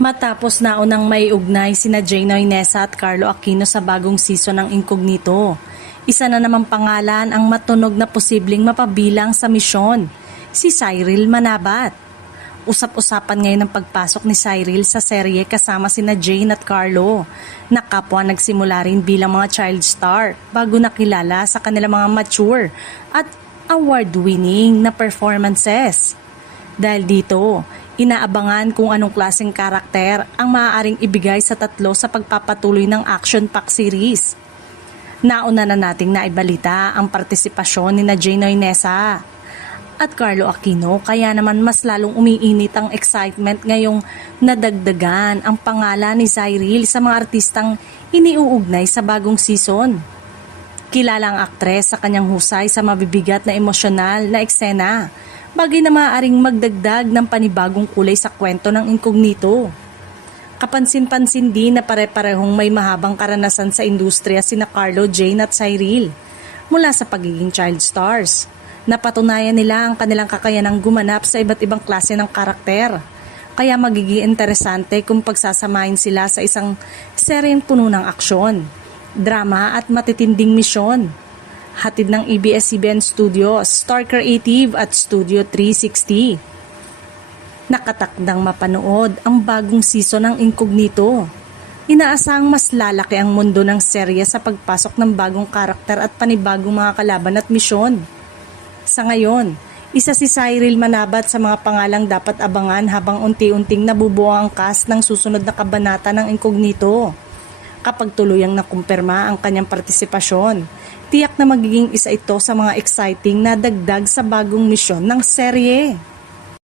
Matapos naunang maiugnay sina Jaynoy Nesa at Carlo Aquino sa bagong season ng Incognito, isa na namang pangalan ang matunog na posibleng mapabilang sa misyon, si Cyril Manabat. Usap-usapan ngayon ang pagpasok ni Cyril sa serye kasama sina Jane at Carlo, na kapwa nagsimula rin bilang mga child star bago nakilala sa kanilang mga mature at award-winning na performances. Dahil dito, inaabangan kung anong klaseng karakter ang maaaring ibigay sa tatlo sa pagpapatuloy ng action-packed series. Nauna na nating naibalita ang partisipasyon ni Jaynoy Nesa at Carlo Aquino, kaya naman mas lalong umiinit ang excitement ngayong nadagdagan ang pangalan ni Cyril sa mga artistang iniuugnay sa bagong season. Kilala ang aktres sa kanyang husay sa mabibigat na emosyonal na eksena, bagay na maaaring magdagdag ng panibagong kulay sa kwento ng Incognito. Kapansin-pansin din na pare-parehong may mahabang karanasan sa industriya sina Carlo, Jane at Cyril mula sa pagiging child stars. Napatunayan nila ang kanilang kakayanang gumanap sa iba't ibang klase ng karakter. Kaya magiging interesante kung pagsasamahin sila sa isang seryeng puno ng aksyon, drama at matitinding misyon. Hatid ng ABS-CBN Studios, Star Creative at Studio 360. Nakatakdang mapanood ang bagong season ng Incognito. Inaasahang mas lalaki ang mundo ng serye sa pagpasok ng bagong karakter at panibagong mga kalaban at misyon. Sa ngayon, isa si Cyril Manabat sa mga pangalang dapat abangan habang unti-unting nabubuo ang cast ng susunod na kabanata ng Incognito. Kapag tuluyang nakumpirma ang kanyang partisipasyon, tiyak na magiging isa ito sa mga exciting na dagdag sa bagong misyon ng serye.